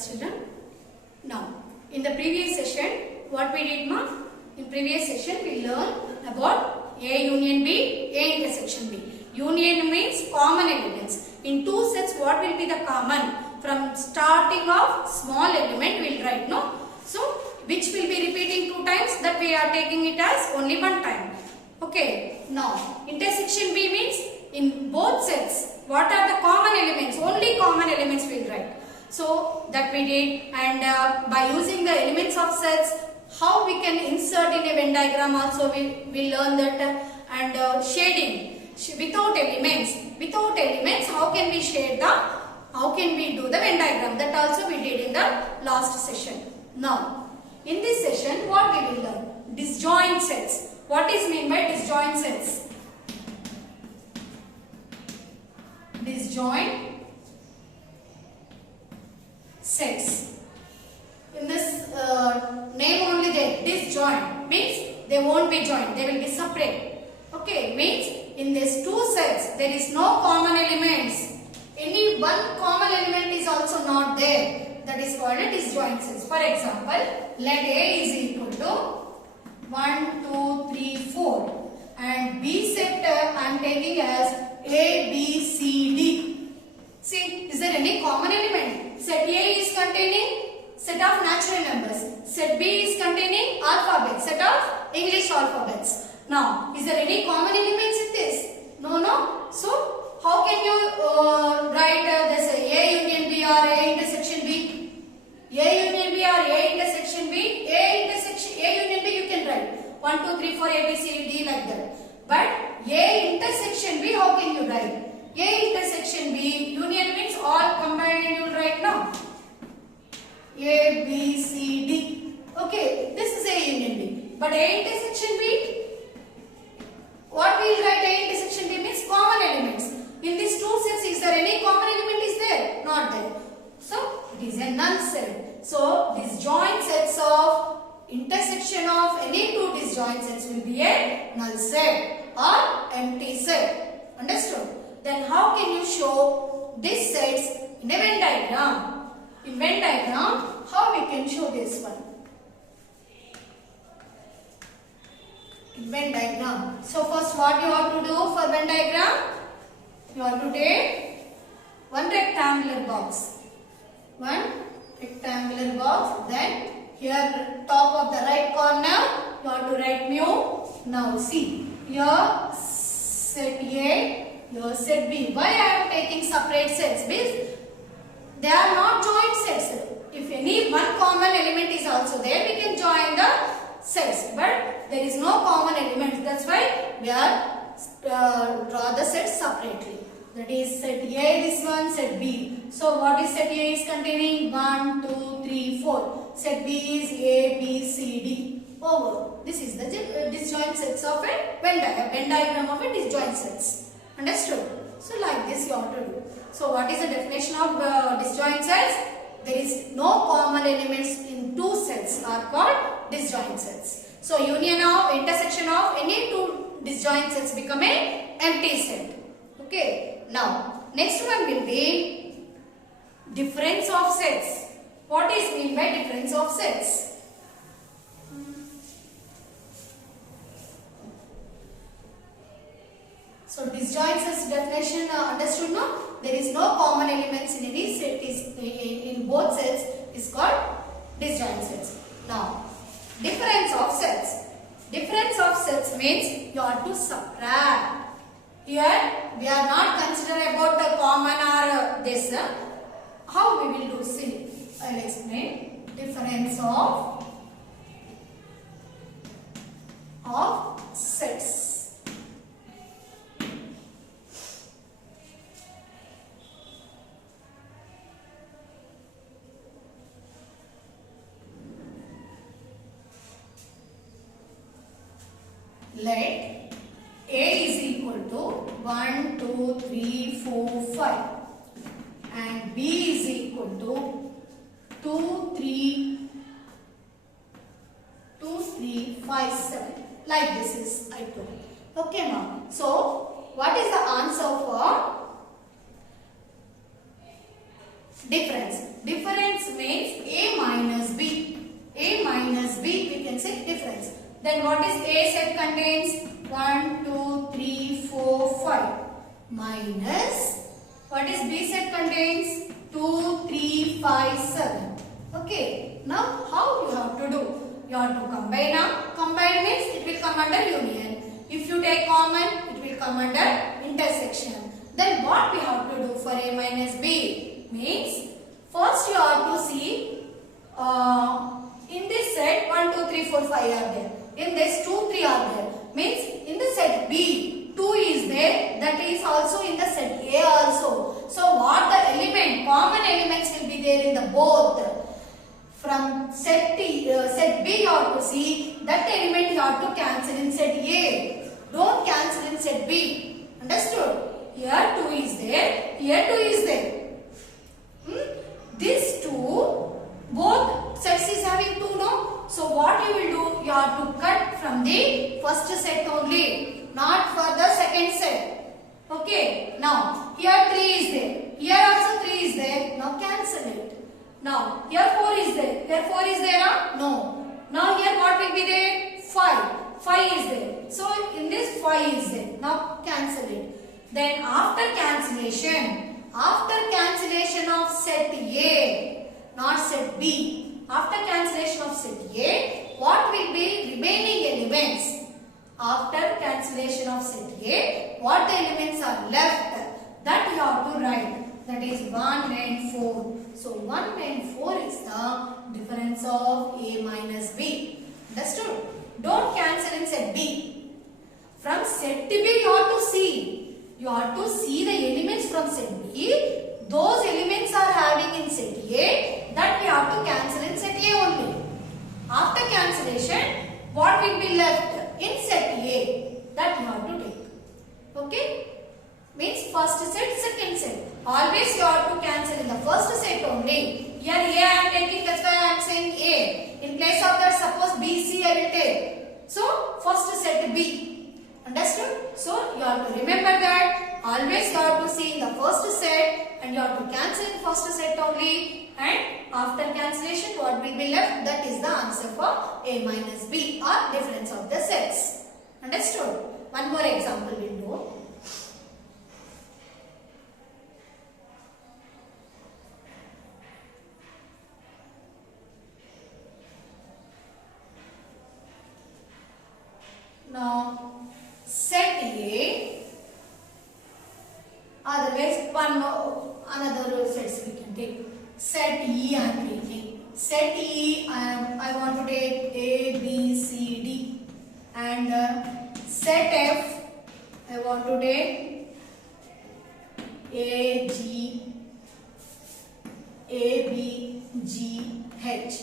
class children. Now, in the previous session, what we did, ma? In previous session, we learned about A union B, A intersection B. Union means common elements. In two sets, what will be the common? From starting of small element, we will write, no? So, which will be repeating two times, that we are taking it as only one time. Okay. Now, intersection B means in both sets, what are the common elements? Only common elements we will write. So, that we did, and by using the elements of sets, how we can insert in a Venn diagram also we learn that, and shading without elements, how can we shade how can we do the Venn diagram, that also we did in the last session. Now, in this session, what we will learn? Disjoint sets. What is meant by disjoint sets? Disjoint sets. In this name only there, disjoint means they won't be joined, they will be separate. Okay, means in these two sets there is no common elements. Any one common element is also not there. That is called a disjoint sets. For example, let A is equal to 1, 2, 3, 4 and B set I am taking as A, B, C, D. See, is there any common element? Set A is containing set of natural numbers. Set B is containing alphabets, set of English alphabets. Now, is there any common elements in this? No. So, how can you write this A union B or A intersection B? A union B or A intersection B? A union B you can write 1, 2, 3, 4 A, B, C, D like that. But A intersection B, how can you write? A intersection B, union means all combined and you will write now. A, B, C, D. Okay, this is A union B. But A intersection B, what we will write A intersection B means common elements. In these two sets, is there any common element is there? Not there. So, it is a null set. So, disjoint sets of intersection of any two disjoint sets will be a null set or empty set. Understood? Then how can you show these sets in a Venn diagram? In Venn diagram, how we can show this one? In Venn diagram. So first what you have to do for Venn diagram? You have to take one rectangular box. Then here top of the right corner you have to write mu. Now see, here set A, here set B. Why I am taking separate sets? Because they are not joint sets. If any one common element is also there, we can join the sets. But there is no common element. That's why we are draw the sets separately. That is set A, this one, set B. So what is set A is containing? 1, 2, 3, 4. Set B is A, B, C, D. Over. This is the disjoint sets of a Venn diagram of a disjoint sets. Understood? So like this you have to do. So what is the definition of disjoint sets? There is no common elements in two sets are called disjoint sets. So union of intersection of any two disjoint sets become a empty set. Okay. Now next one will be difference of sets. What is meant by difference of sets? So disjoint sets definition understood, no? There is no common elements in any set is in both sets is called disjoint sets. Now difference of sets. Difference of sets means you have to subtract. Here we are not considering about the common or this. How we will do? See, I will explain. Difference of sets. Let A is equal to 1, 2, 3, 4, 5 and B is equal to 2, 3, 5, 7. Like this is I told. Okay now. So what is the answer for Difference. Difference means A minus B. A minus B, we can say difference. Then what is A set contains? 1, 2, 3, 4, 5. Minus, what is B set contains? 2, 3, 5, 7. Okay. Now how you have to do? You have to combine now. Combine means it will come under union. If you take common, it will come under intersection. Then what we have to do for A minus B? Means first you have to see in this set 1, 2, 3, 4, 5 are there. In this 2, 3 are there. Means in the set B 2 is there, that is also in the set A also. So what the element, common elements will be there in the both. From set B you have to see that element you have to cancel in set A. Don't cancel in set B. Understood? Here 2 is there, here 2 is there. These two, both sets is having 2, no? So what you will do? You have to cut from the first set only, not for the second set. Okay. Now here 3 is there. Here also 3 is there. Now cancel it. Now here 4 is there. Here 4 is there, huh? No. Now here what will be there? 5. 5 is there. So in this 5 is there. Now cancel it. Then after cancellation of set A, not set B. After cancellation of set A, what will be remaining elements? After cancellation of set A, what the elements are left? That you have to write. That is 1 and 4. So 1 and 4 is the difference of A minus B. Understood? Don't cancel in set B. From set B you have to see. You have to see the elements from set B. Those elements are having in set A, that we have to cancel in set A only. After cancellation, what will be left in set A? That you have to take. Okay? Means first set, second set. Always you have to cancel in the first set only. Here A I am taking, that's why I am saying A. In place of that, suppose B, C I will take. So, first set B. Understood? So, you have to remember that always you have to see in the first set and you have to cancel in first set only, and after cancellation what will be left? That is the answer for A minus B, or difference of the sets. Understood? One more example we will do. Now set A, otherwise another sets we can take. Set E I am taking. Set E I want to take A, B, C, D, and set F I want to take A, B, G, H.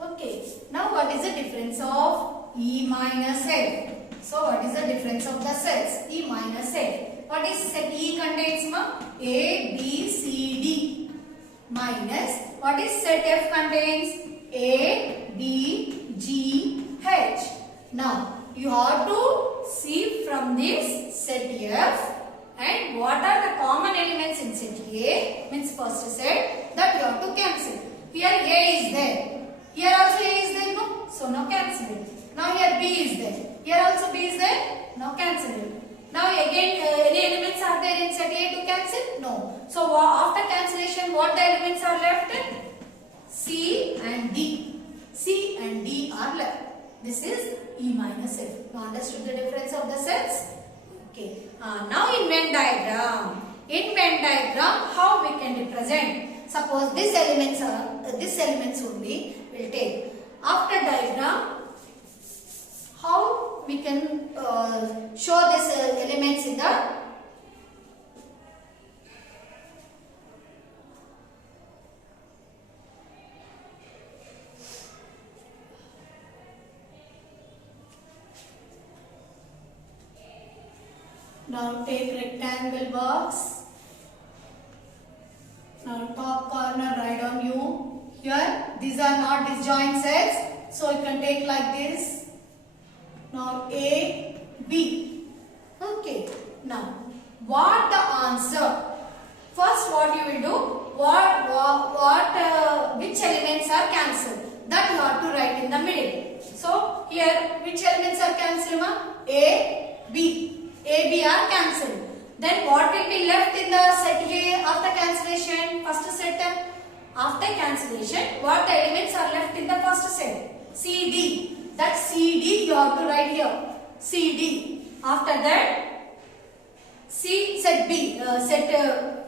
Okay. Now what is the difference of E minus F? So what is the difference of the sets? E minus F. What is set E contains, ma? A, B, C, D. Minus what is set F contains? A, B, G, H. Now you have to see from this set F and what are the common elements in set A, means first set, that you have to cancel. Here A is there. Here also A is there, no? So now cancel it. Now here B is there. Here also B is there. Now cancel it. Now again any elements are there in set A to cancel? No. So after cancellation what the elements are left? C and D. C and D are left. This is E minus F. Now understood the difference of the sets? Okay. Now in Venn diagram. In Venn diagram how we can represent? Suppose these elements only will take. After diagram, how we can show these elements in the now take rectangle box. Now top corner write down U. Here these are not disjoint sets, so you can take like this. Now A, B. Okay. Now what the answer? First what you will do? which elements are cancelled, that you have to write in the middle. So here which elements are cancelled? A, B are cancelled. Then what will be left in the set A after cancellation? First set. After cancellation, what elements are left in the first set? C, D. That C, D you have to write here. C, D. After that, set B.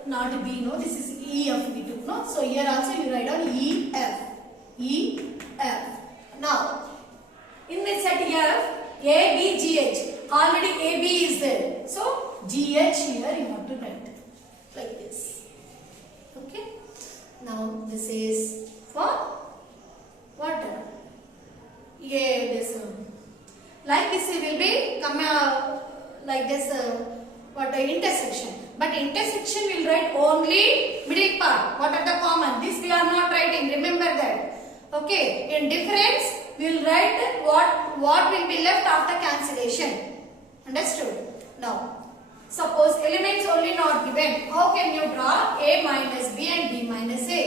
Not B, no. This is E, F we took, no. So here also you write down E, F. E, F. Now, in this set F, A, B, G, H. Already A, B is there. So G, H here you have to write like this. Okay. Now this is for what? Yeah, this like this it will be come like this intersection. But intersection will write only middle part. What are the common? This we are not writing. Remember that. Okay. In difference we will write what will be left after cancellation. Understood? Now, suppose elements only not given. How can you draw A minus B and B minus A?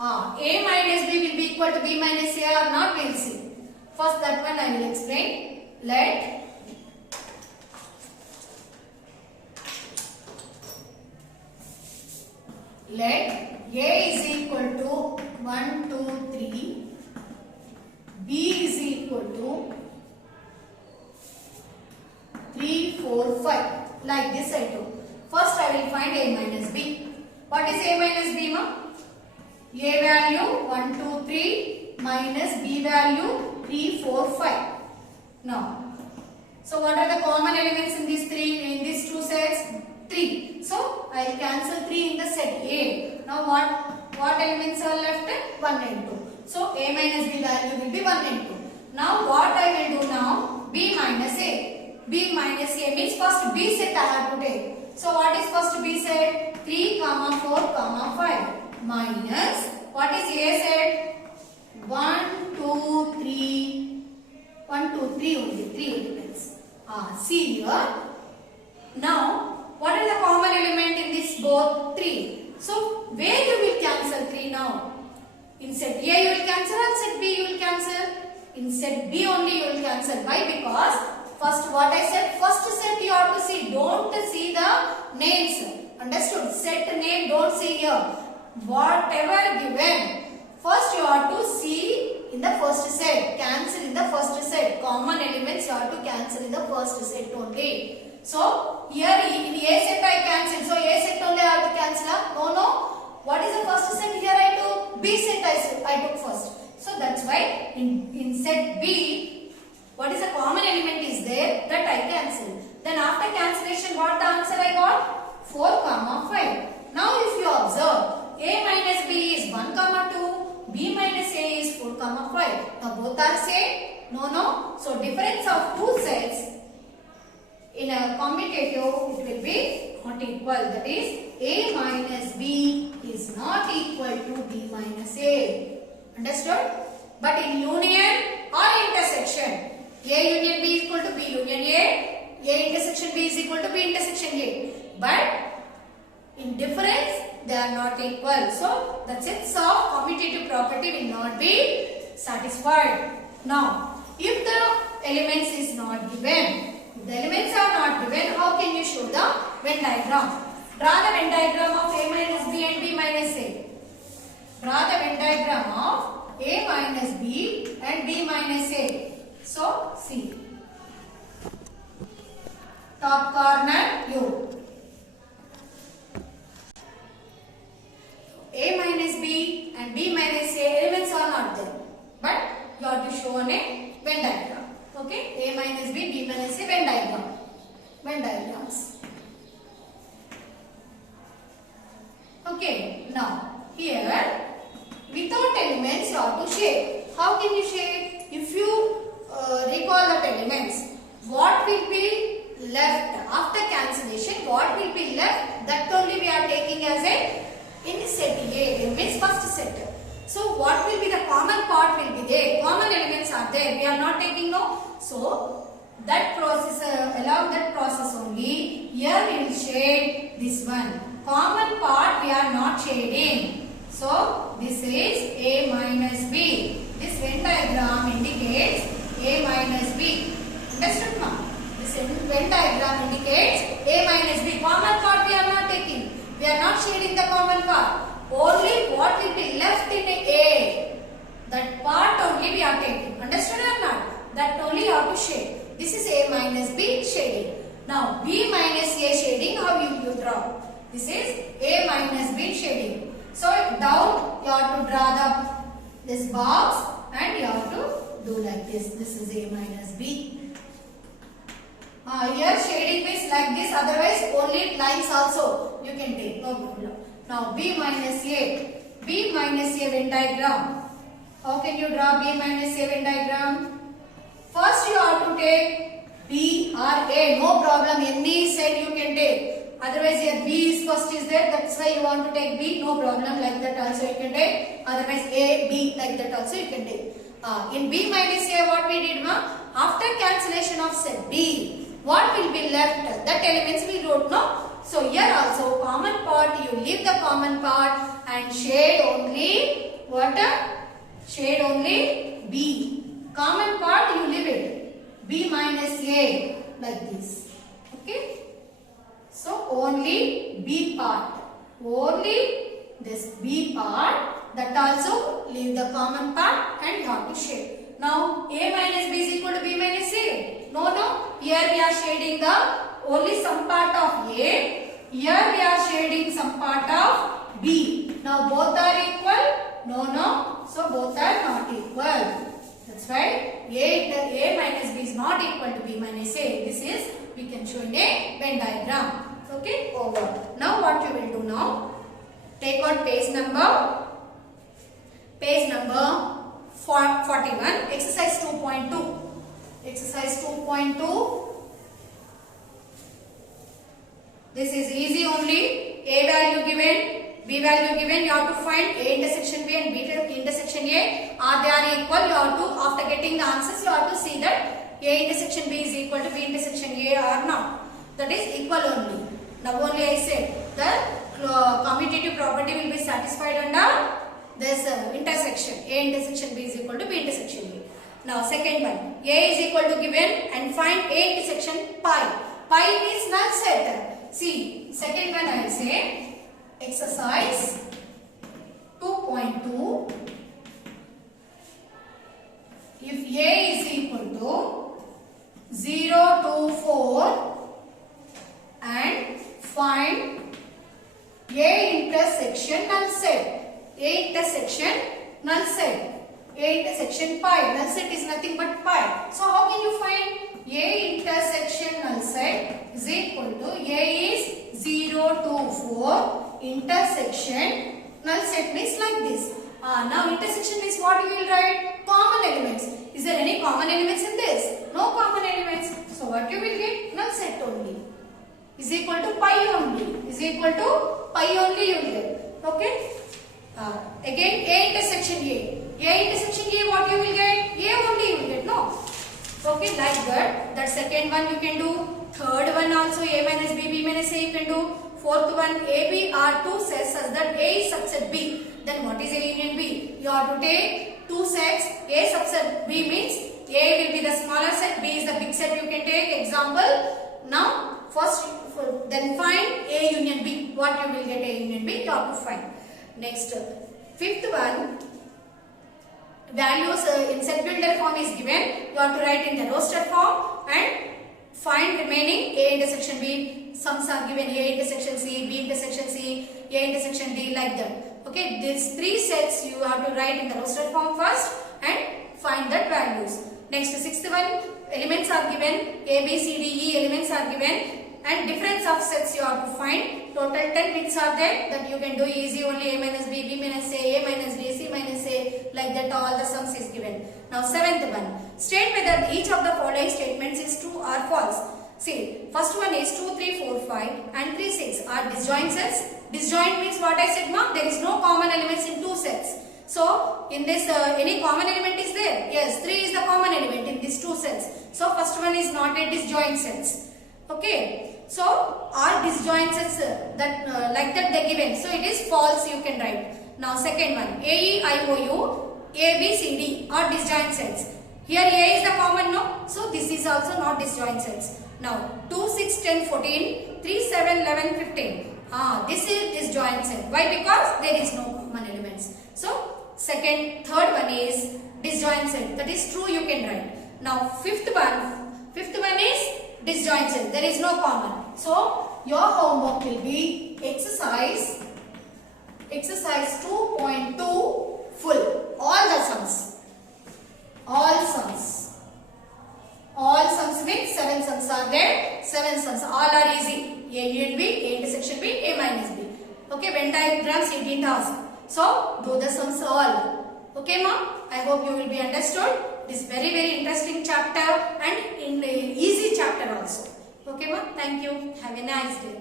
A minus B will be equal to B minus A or not, we will see. First that one I will explain. Let A is equal to 1, 2, 3. B is equal to 3, 4, 5. Like this I do. First I will find A minus B. What is A minus B, ma? A value 1, 2, 3 minus B value 3, 4, 5. Now, so what are the common elements in these two sets? 3. So I will cancel 3 in the set A. Now what elements are left? 1 and 2. So A minus B value will be 1 and 2. Now what I will do now? B minus A. B minus A means first B set I have to take. So what is first B set? 3, 4, 5 minus what is A set? 1, 2, 3. 1, 2, 3 only 3 elements. See here. Now what is the common element in this both? 3. So where you will cancel 3 now? In set A you will cancel or set B you will cancel? In set B only you will cancel. Why? Because first what I said, first set you have to see. Don't see the names. Understood? Set name don't see here. Whatever given, first you have to see in the first set. Cancel in the first set. Common elements you have to cancel in the first set only. So here in A set I cancel. So A set only I have to cancel. No. What is the first set here I took? B set I took first. So that's why in set B, what is the common element is there that I cancel. Then after cancellation, what the answer I got? 4, 5. Now if you observe, A minus B is 1, 2. B minus A is 4, 5. Now both are same? No. So difference of two sets in a commutative it will be not equal. That is A minus B is not equal to B minus A. Understood? But in union or intersection, A union B is equal to B union A intersection B is equal to B intersection A. But in difference, they are not equal. So, the sets of commutative property will not be satisfied. Now, if the elements is not given, if the elements are not given, how can you show the Venn diagram? Draw the Venn diagram of A minus B and B minus A. Draw the Venn diagram of A minus B and B minus A. So, see. Top corner U. A minus B and B minus A elements are not there. But you have to show on a Venn diagram. Okay? A minus B, B minus A Venn diagram. Venn diagrams. Okay. Now, here, without elements you have to shape. How can you shape? If you recall that elements, what will be left after cancellation? What will be left? That only we are taking as a in set A, means first set. So what will be the common part will be there. Common elements are there. We are not taking no. So that process, along that process only, here we will shade this one. Common part we are not shading. So this is A minus B. This Venn diagram indicates A minus B. Understood, ma? This Venn diagram indicates A minus B. Common part we are not taking. We are not shading the common part. Only what will be left in A. That part only we are taking. Understood or not? That only you have to shade. This is A minus B shading. Now B minus A shading, how will you draw? This is A minus B shading. So down you have to draw this box and you have to do like this. This is A minus B. Here shading is like this, otherwise only lines also you can take, no problem. Now B minus A. B minus A Venn diagram. How can you draw B minus A Venn diagram? First you have to take B or A, no problem, any side you can take. Otherwise here B is first is there, that's why you want to take B, no problem, like that also you can take. Otherwise A, B, like that also you can take. In B minus A what we did, ma? After cancellation of set B, what will be left? That elements we wrote, no? So here also common part, you leave the common part and shade only what? Shade only B. Common part you leave it. B minus A, like this. Okay? So only B part. Only this B part, that also leave the common part and you have to shade. Now A minus B is equal to B minus A. No. Here we are shading the only some part of A. Here we are shading some part of B. Now both are equal? No. So both are not equal. That's right. A minus B is not equal to B minus A. This is, we can show in a Venn diagram. Okay, over. Now what you will do now? Take out page number 41, exercise 2.2. Exercise 2.2. This is easy only. A value given, B value given. You have to find A intersection B and B intersection A. Are they are equal? You have to, after getting the answers, you have to see that A intersection B is equal to B intersection A or not. That is equal only. Now only I said the commutative property will be satisfied under this intersection. A intersection B is equal to B intersection A. Now second one, A is equal to given and find A intersection pi. Pi means null set. See, second one I will say exercise 2.2. If A is equal to 0 to 4 and find A intersection null set. A intersection null set. A intersection pi. Null set is nothing but pi. So how can you find A intersection null set is equal to A is 0 to 4 intersection null set means like this. Now intersection means what you will write? Common elements. Is there any common elements in this? No common elements. So what you will get? Null set only. Is equal to pi only. Is equal to pi only you will get. Okay. Again A intersection A. A intersection A what you will get? A only you will get. No. Okay, like that. That second one you can do. Third one also A minus B, B minus A you can do. Fourth one A, B are two sets such that A is subset B. Then what is A union B? You have to take two sets. A subset B means A will be the smaller set, B is the big set you can take. Example. Now first then find A union B. What you will get A union B? You have to find. Next, fifth one, values in set builder form is given. You have to write in the roster form and find remaining A intersection B. Sums are given A intersection C, B intersection C, A intersection D, like that. Okay, these three sets you have to write in the roster form first and find that values. Next, sixth one, elements are given. A, B, C, D, E elements are given. And difference of sets you have to find. Total 10 bits are there that you can do easy only. A minus B, B minus A minus D, C minus A, like that all the sums is given. Now seventh one, state whether each of the following statements is true or false. See, first one is 2, 3, 4, 5 and 3, 6 are disjoint sets. Disjoint means what I said, ma'am, there is no common elements in two sets. So in this any common element is there? Yes, 3 is the common element in these two sets. So first one is not a disjoint sets. Okay. So all disjoint sets that like that they given. So it is false you can write. Now second one, A, E, I, O, U, A, B, C, D are disjoint sets. Here A is the common, no? So this is also not disjoint sets. Now 2, 6, 10, 14, 3, 7, 11, 15. This is disjoint set. Why? Because there is no common elements. So third one is disjoint set. That is true, you can write. Now fifth one is disjoint set. There is no common. So your homework will be exercise 2.2 full. All the sums. All sums means 7 sums are there. 7 sums. All are easy. A union B, A intersection B, A minus B. Okay, Venn diagrams he didn't ask. So do the sums all. Okay, mom? I hope you will be understood. This very interesting chapter and in easy chapter also. Okay, mom? Thank you. Have a nice day.